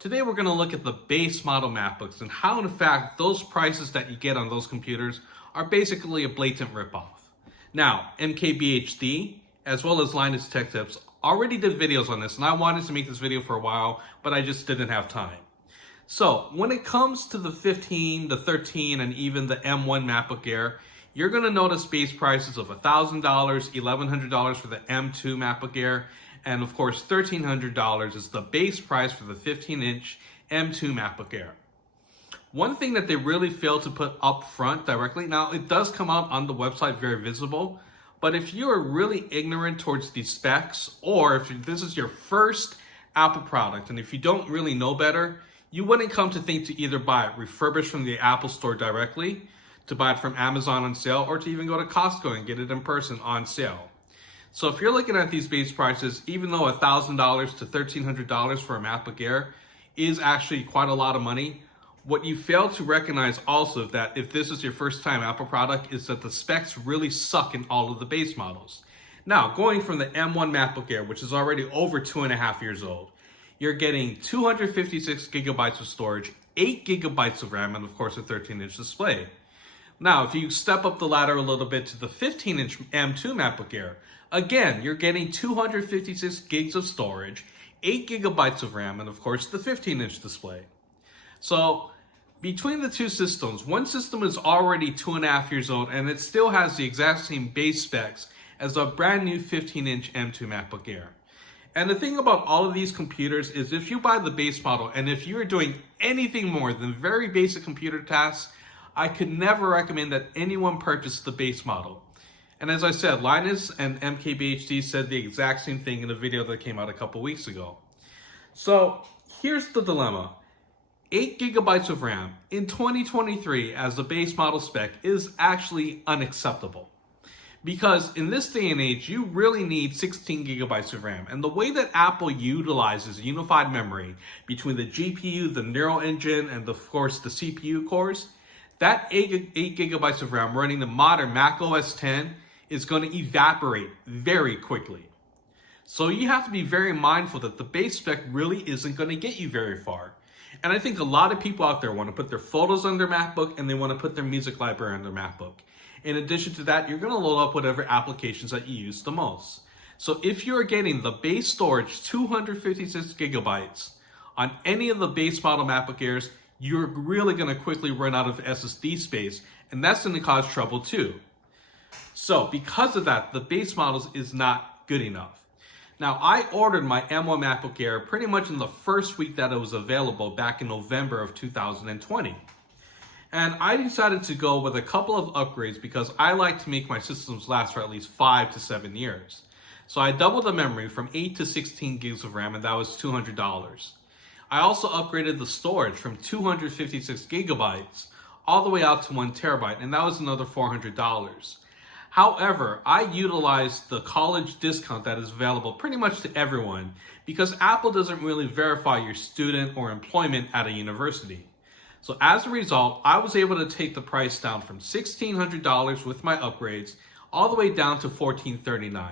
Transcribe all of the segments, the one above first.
Today we're going to look at the base model MacBooks and how in fact those prices that you get on those computers are basically a blatant ripoff. Now, MKBHD as well as Linus Tech Tips already did videos on this, and I wanted to make this video for a while, but I just didn't have time. So when it comes to the 15, the 13, and even the M1 MacBook Air, you're going to notice base prices of $1,000, $1,100 for the M2 MacBook Air, and of course $1,300 is the base price for the 15-inch M2 MacBook Air. One thing that they really fail to put up front directly, now it does come out on the website very visible, but if you are really ignorant towards these specs, or if this is your first Apple product and if you don't really know better, you wouldn't come to think to either buy it refurbished from the Apple Store directly, to buy it from Amazon on sale, or to even go to Costco and get it in person on sale. So if you're looking at these base prices, even though $1,000 to $1,300 for a MacBook Air is actually quite a lot of money, what you fail to recognize also that if this is your first time Apple product is that the specs really suck in all of the base models. Now, going from the M1 MacBook Air, which is already over 2.5 years old, you're getting 256 gigabytes of storage, 8 gigabytes of RAM, and of course a 13-inch display. Now, if you step up the ladder a little bit to the 15-inch M2 MacBook Air, again, you're getting 256 gigs of storage, 8 gigabytes of RAM, and of course the 15-inch display. So between the two systems, one system is already 2.5 years old and it still has the exact same base specs as a brand new 15-inch M2 MacBook Air. And the thing about all of these computers is if you buy the base model and if you're doing anything more than very basic computer tasks, I could never recommend that anyone purchase the base model. And as I said, Linus and MKBHD said the exact same thing in a video that came out a couple weeks ago. So here's the dilemma. 8 gigabytes of RAM in 2023 as the base model spec is actually unacceptable. Because in this day and age, you really need 16 gigabytes of RAM. And the way that Apple utilizes unified memory between the GPU, the neural engine, and of course the CPU cores, that 8 gigabytes of RAM running the modern Mac OS X is going to evaporate very quickly. So you have to be very mindful that the base spec really isn't going to get you very far. And I think a lot of people out there want to put their photos on their MacBook and they want to put their music library on their MacBook. In addition to that, you're going to load up whatever applications that you use the most. So if you're getting the base storage 256 gigabytes on any of the base model MacBook Airs, you're really going to quickly run out of SSD space, and that's going to cause trouble too. So because of that, the base models is not good enough. Now, I ordered my M1 MacBook Air pretty much in the first week that it was available back in November of 2020. And I decided to go with a couple of upgrades because I like to make my systems last for at least 5 to 7 years. So I doubled the memory from 8 to 16 gigs of RAM, and that was $200. I also upgraded the storage from 256 gigabytes all the way out to 1 terabyte, and that was another $400. However, I utilized the college discount that is available pretty much to everyone because Apple doesn't really verify your student or employment at a university. So as a result, I was able to take the price down from $1,600 with my upgrades all the way down to $1,439.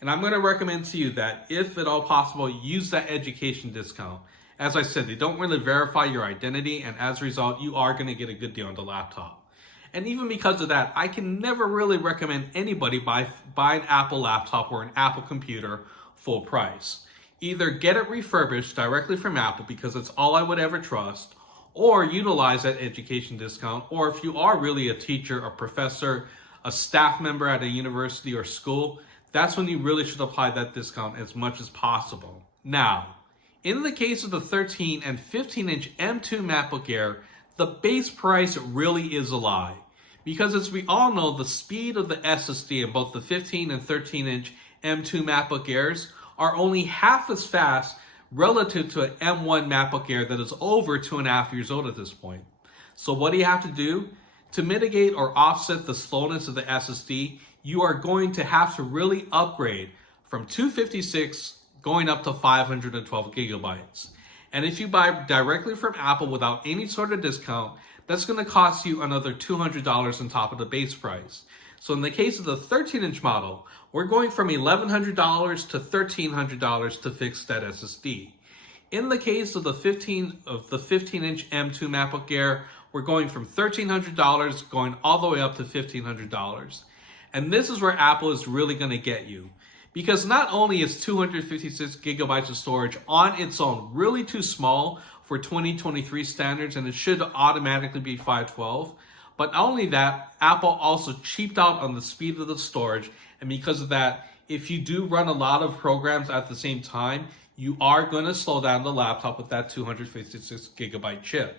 And I'm going to recommend to you that if at all possible, use that education discount. As I said, they don't really verify your identity, and as a result, you are going to get a good deal on the laptop. And even because of that, I can never really recommend anybody buy an Apple laptop or an Apple computer full price. Either get it refurbished directly from Apple because it's all I would ever trust, or utilize that education discount, or if you are really a teacher, a professor, a staff member at a university or school, that's when you really should apply that discount as much as possible. Now, in the case of the 13 and 15-inch M2 MacBook Air, the base price really is a lie. Because as we all know, the speed of the SSD in both the 15 and 13-inch M2 MacBook Airs are only half as fast relative to an M1 MacBook Air that is over 2.5 years old at this point. So what do you have to do? To mitigate or offset the slowness of the SSD, you are going to have to really upgrade from 256 going up to 512 gigabytes. And if you buy directly from Apple without any sort of discount, that's going to cost you another $200 on top of the base price. So in the case of the 13-inch model, we're going from $1,100 to $1,300 to fix that SSD. in the case of the 15-inch M2 MacBook Air, we're going from $1,300 going all the way up to $1,500. And this is where Apple is really going to get you. Because not only is 256 gigabytes of storage on its own really too small for 2023 standards, and it should automatically be 512, but not only that, Apple also cheaped out on the speed of the storage, and because of that, if you do run a lot of programs at the same time, you are going to slow down the laptop with that 256 gigabyte chip.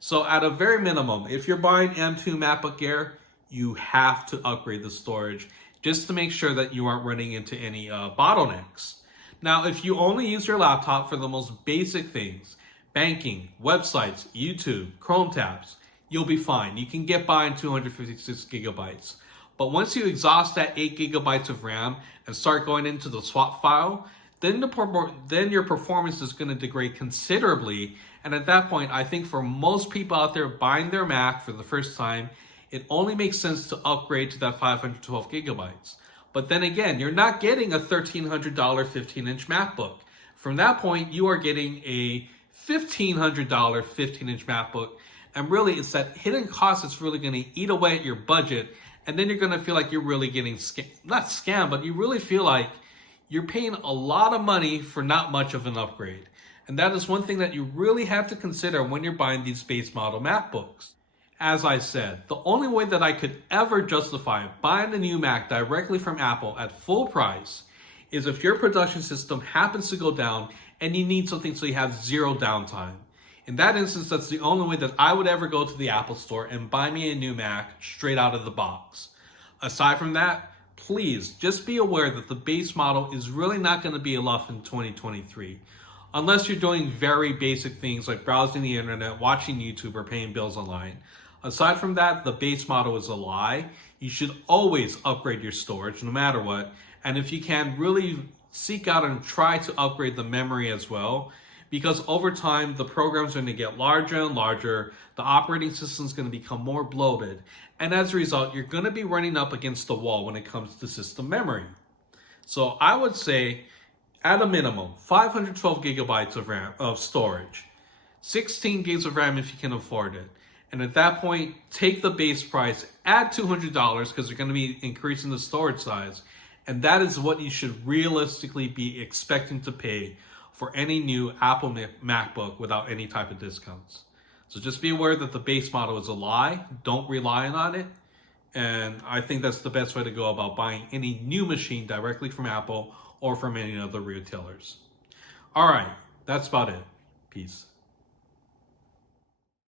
So at a very minimum, if you're buying M2 MacBook Air, you have to upgrade the storage just to make sure that you aren't running into any bottlenecks. Now, if you only use your laptop for the most basic things, banking, websites, YouTube, Chrome tabs, you'll be fine. You can get by on 256 gigabytes. But once you exhaust that 8 gigabytes of RAM and start going into the swap file, then your performance is going to degrade considerably. And at that point, I think for most people out there buying their Mac for the first time, it only makes sense to upgrade to that 512 gigabytes. But then again, you're not getting a $1,300 15-inch MacBook. From that point, you are getting a $1,500 15-inch MacBook. And really, it's that hidden cost that's really going to eat away at your budget. And then you're going to feel like you're really getting not scammed, but you really feel like you're paying a lot of money for not much of an upgrade. And that is one thing that you really have to consider when you're buying these base model MacBooks. As I said, the only way that I could ever justify buying a new Mac directly from Apple at full price is if your production system happens to go down and you need something so you have zero downtime. In that instance, that's the only way that I would ever go to the Apple Store and buy me a new Mac straight out of the box. Aside from that, please just be aware that the base model is really not going to be enough in 2023. Unless you're doing very basic things like browsing the internet, watching YouTube, or paying bills online. Aside from that, the base model is a lie. You should always upgrade your storage no matter what. And if you can, really seek out and try to upgrade the memory as well. Because over time, the programs are going to get larger and larger. The operating system is going to become more bloated. And as a result, you're going to be running up against the wall when it comes to system memory. So I would say, at a minimum, 512 gigabytes of RAM of storage, 16 gigs of RAM if you can afford it. And at that point, take the base price, add $200 because you're going to be increasing the storage size. And that is what you should realistically be expecting to pay for any new Apple MacBook without any type of discounts. So just be aware that the base model is a lie. Don't rely on it. And I think that's the best way to go about buying any new machine directly from Apple or from any other retailers. All right, that's about it. Peace.